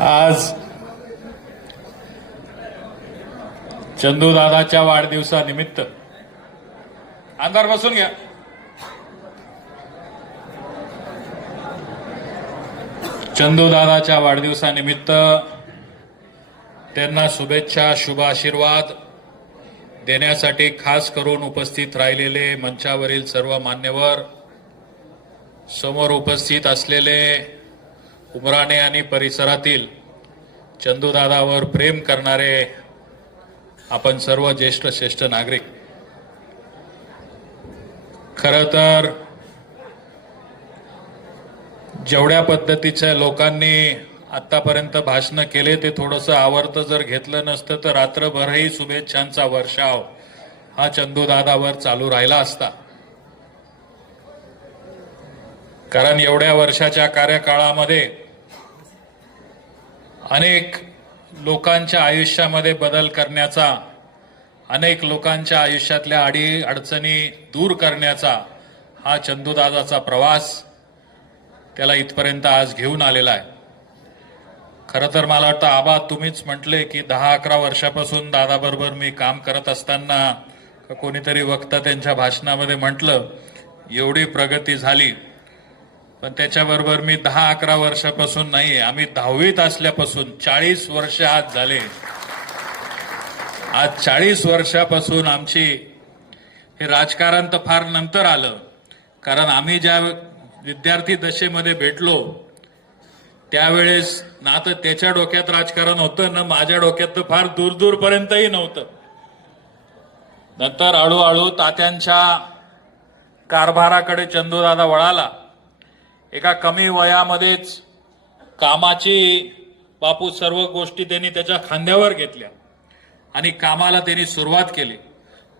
आज चंदूदादाच्या वाढदिवसानिमित्त अंधार बसून घ्या. चंदूदादाच्या वाढदिवसानिमित्त त्यांना शुभेच्छा शुभ आशीर्वाद. देण्यासाठी खास करून उपस्थित राहिलेले मंचावरील सर्व मान्यवर समोर उपस्थित असलेले उमराणे आणि परिसरातील चंदूदादावर प्रेम करणारे आपण सर्व ज्येष्ठ श्रेष्ठ नागरिक. खर तर जेवढ्या पद्धतीच्या लोकांनी आतापर्यंत भाषण केले ते थोडंसं आवर्त जर घेतलं नसतं तर रात्रभरही शुभेच्छांचा वर्षाव हा चंदूदादावर चालू राहिला असता. कारण एवढ्या वर्षाच्या कार्यकाळामध्ये अनेक लोकांच्या आयुष्यामध्ये बदल करण्याचा अनेक लोकांच्या आयुष्यातल्या अडी अडचणी दूर करण्याचा हा चंदूदादाचा प्रवास त्याला इथपर्यंत आज घेऊन आलेला आहे. खरं तर मला वाटतं आबा तुम्हीच म्हटले की दहा अकरा वर्षापासून दादाबरोबर मी काम करत असताना कोणीतरी वक्ता त्यांच्या भाषणामध्ये म्हटलं एवढी प्रगती झाली. पण त्याच्याबरोबर मी दहा अकरा वर्षापासून नाही आम्ही दहावीत असल्यापासून चाळीस वर्ष आज झाले. आज चाळीस वर्षापासून आमची हे राजकारण तर फार नंतर आलं कारण आम्ही ज्या विद्यार्थी दशेमध्ये भेटलो त्यावेळेस ना तर त्याच्या डोक्यात राजकारण होतं ना माझ्या डोक्यात तर फार दूर दूरपर्यंतही नव्हतं. नंतर हळूहळू तात्यांच्या कारभाराकडे चंदूदादा वळाला. एका कमी वयामध्येच कामाची बापू सर्व गोष्टी त्यांनी त्याच्या खांद्यावर घेतल्या आणि कामाला त्यांनी सुरुवात केली.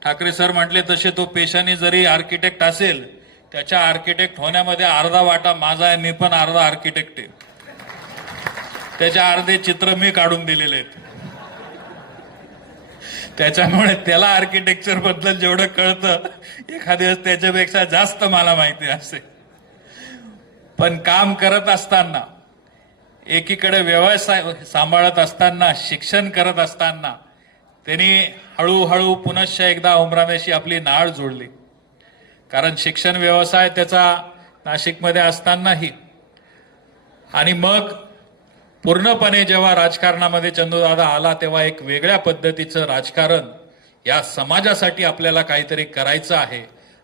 ठाकरे सर म्हटले तसे तो पेशाने जरी आर्किटेक्ट असेल त्याच्या आर्किटेक्ट होण्यामध्ये अर्धा वाटा माझा आहे मी पण अर्धा आर्किटेक्ट आहे. त्याच्या अर्धे चित्र मी काढून दिलेले आहेत. त्याच्यामुळे त्याला आर्किटेक्चरबद्दल जेवढं कळतं एखाद्या त्याच्यापेक्षा जास्त मला माहिती असते पण काम करत असताना एकीकडे व्यवसाय सांभाळत असताना शिक्षण करत असताना त्यांनी हळूहळू पुनश्च एकदा उमराण्याशी आपली नाळ जोडली. कारण शिक्षण व्यवसाय त्याचा नाशिकमध्ये असतानाही. आणि मग पूर्णपणे जेव्हा राजकारणामध्ये चंदूदादा आला तेव्हा एक वेगळ्या पद्धतीचं राजकारण या समाजासाठी आपल्याला काहीतरी करायचं आहे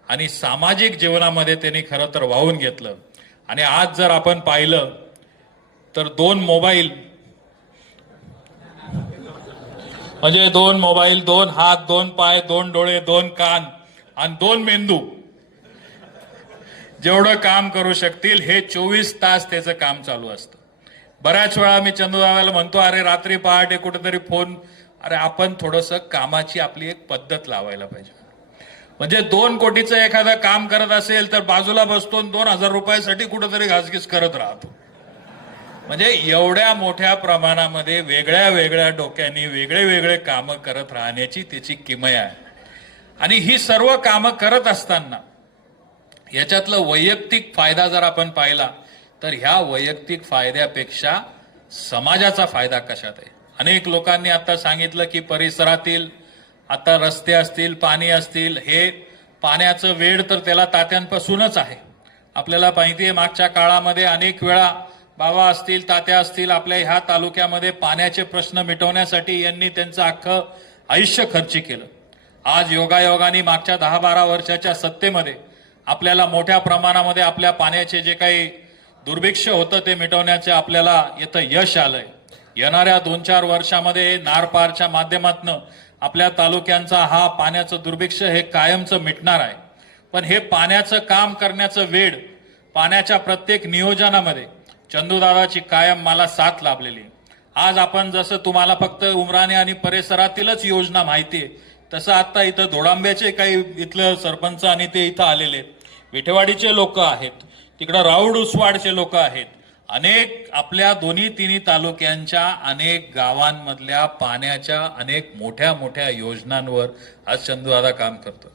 आणि सामाजिक जीवनामध्ये त्यांनी खरं तर वाहून घेतलं. आणि आज जर आपण पाहिलं तर दोन मोबाईल म्हणजे दोन मोबाईल दोन हात दोन पाय दोन डोळे दोन कान आणि दोन मेंदू जेवढं काम करू शकतील हे चोवीस तास त्याचं काम चालू असतं. बऱ्याच वेळा मी चंदूबाबाला म्हणतो अरे रात्री पहाटे कुठेतरी फोन. अरे आपण थोडस कामाची आपली एक पद्धत लावायला पाहिजे. म्हणजे दोन कोटीचं एखादं काम करत असेल तर बाजूला बसतो दोन हजार रुपयासाठी कुठेतरी घासघीस करत राहतो. म्हणजे एवढ्या मोठ्या प्रमाणामध्ये वेगळ्या वेगळ्या डोक्यांनी वेगळे वेगळे कामं करत राहण्याची त्याची किमया आहे. आणि ही सर्व कामं करत असताना याच्यातलं वैयक्तिक फायदा जर आपण पाहिला तर ह्या वैयक्तिक फायद्यापेक्षा समाजाचा फायदा कशात आहे? अनेक लोकांनी आता सांगितलं की परिसरातील आता रस्ते असतील पाणी असतील हे पाण्याचं वेळ तर त्याला तात्यांपासूनच आहे. आपल्याला माहिती आहे मागच्या काळामध्ये अनेक वेळा बाबा असतील तात्या असतील आपल्या ह्या तालुक्यामध्ये पाण्याचे प्रश्न मिटवण्यासाठी यांनी त्यांचं अख्खं आयुष्य खर्ची केलं. आज योगायोगाने मागच्या दहा बारा वर्षाच्या सत्तेमध्ये आपल्याला मोठ्या प्रमाणामध्ये आपल्या पाण्याचे जे काही दुर्भिक्ष होतं ते मिटवण्याचे आपल्याला इथं यश आलंय. येणाऱ्या दोन चार वर्षामध्ये नारपारच्या माध्यमातनं आपल्या तालुक्यांचा हा पाण्याचं दुर्भिक्ष हे कायमचं मिटणार आहे. पण हे पाण्याचं काम करण्याचं वेळ पाण्याच्या प्रत्येक नियोजनामध्ये चंदूदादाची कायम मला साथ लाभलेली आज आपण जसं तुम्हाला फक्त उमराणे आणि परिसरातीलच योजना माहिती आहे तसं आता इथं धोडांब्याचे काही इथलं सरपंच आणि ते इथं आलेले आहेत. विठेवाडीचे लोक आहेत. तिकडं राऊड उसवाडचे लोक आहेत. अनेक आपल्या दोन्ही तिन्ही तालुक्यांच्या अनेक गावांमधल्या पाण्याच्या अनेक मोठ्या मोठ्या योजनांवर आज चंदूदादा काम करतो.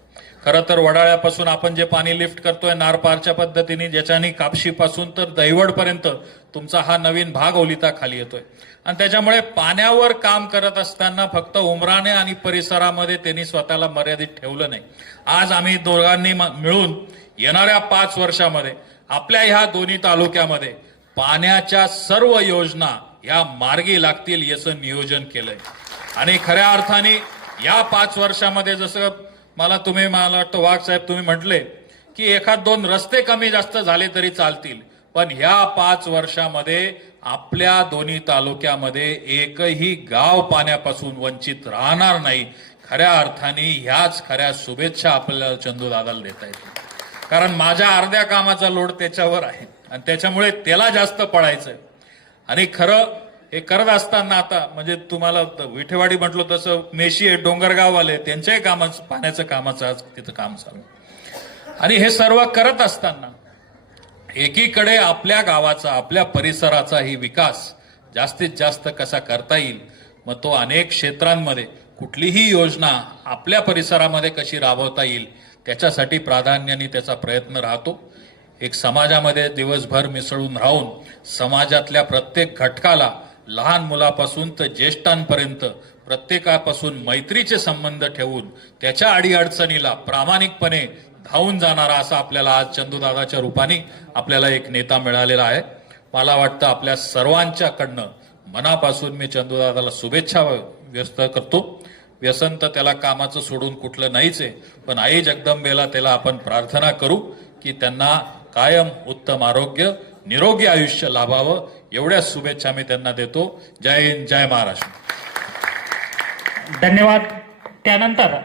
खरं तर वडाळ्यापासून आपण जे पाणी लिफ्ट करतोय नारपारच्या पद्धतीने ज्याच्याने कापशीपासून तर दैवडपर्यंत तुमचा हा नवीन भाग ओलिता खाली येतोय. आणि त्याच्यामुळे पाण्यावर काम करत असताना फक्त उमराने आणि परिसरामध्ये त्यांनी स्वतःला मर्यादित ठेवलं नाही. आज आम्ही दोघांनी मिळून येणाऱ्या पाच वर्षामध्ये आपल्या ह्या दोन्ही तालुक्यामध्ये पाण्याच्या सर्व योजना या मार्गी लागतील याचं नियोजन केलंय. आणि खऱ्या अर्थाने या पाच वर्षामध्ये जसं मला तुम्ही मला वाटतं वाघ साहेब तुम्ही म्हटले की एखाद दोन रस्ते कमी जास्त झाले तरी चालतील. पण ह्या पाच वर्षामध्ये आपल्या दोन्ही तालुक्यामध्ये एकही गाव पाण्यापासून वंचित राहणार नाही. खऱ्या अर्थाने ह्याच खऱ्या शुभेच्छा आपल्याला चंदू दादाला देता येतील. कारण माझ्या अर्ध्या कामाचा लोड त्याच्यावर आहे. आणि त्याच्यामुळे त्याला जास्त पडायचंय आणि खरं हे करत असताना आता म्हणजे तुम्हाला विठेवाडी म्हटलं तसं मेशी आहे डोंगरगाववाले त्यांच्याही कामाचं पाण्याचं कामाचं आज तिथं काम चालू. आणि हे सर्व करत असताना एकीकडे आपल्या गावाचा आपल्या परिसराचाही विकास जास्तीत जास्त कसा करता येईल मग तो अनेक क्षेत्रांमध्ये कुठलीही योजना आपल्या परिसरामध्ये कशी राबवता येईल त्याच्यासाठी प्राधान्याने त्याचा प्रयत्न राहतो. एक समाजामध्ये दिवसभर मिसळून राहून समाजातल्या प्रत्येक घटकाला लहान मुलापासून तर ज्येष्ठांपर्यंत प्रत्येकापासून मैत्रीचे संबंध ठेवून त्याच्या अडीअडचणीला प्रामाणिकपणे धावून जाणारा असा आपल्याला आज चंदूदादाच्या रूपाने आपल्याला एक नेता मिळालेला आहे. मला वाटतं आपल्या सर्वांच्याकडनं मनापासून मी चंदूदादाला शुभेच्छा व्यस्त करतो. व्यसन तर त्याला कामाचं सोडून कुठलं नाहीच आहे. पण आई जगदंबेला त्याला आपण प्रार्थना करू की त्यांना कायम उत्तम आरोग्य निरोगी आयुष्य लाभावं. एवढ्या शुभेच्छा मी त्यांना देतो. जय हिंद जय महाराष्ट्र. धन्यवाद. त्यानंतर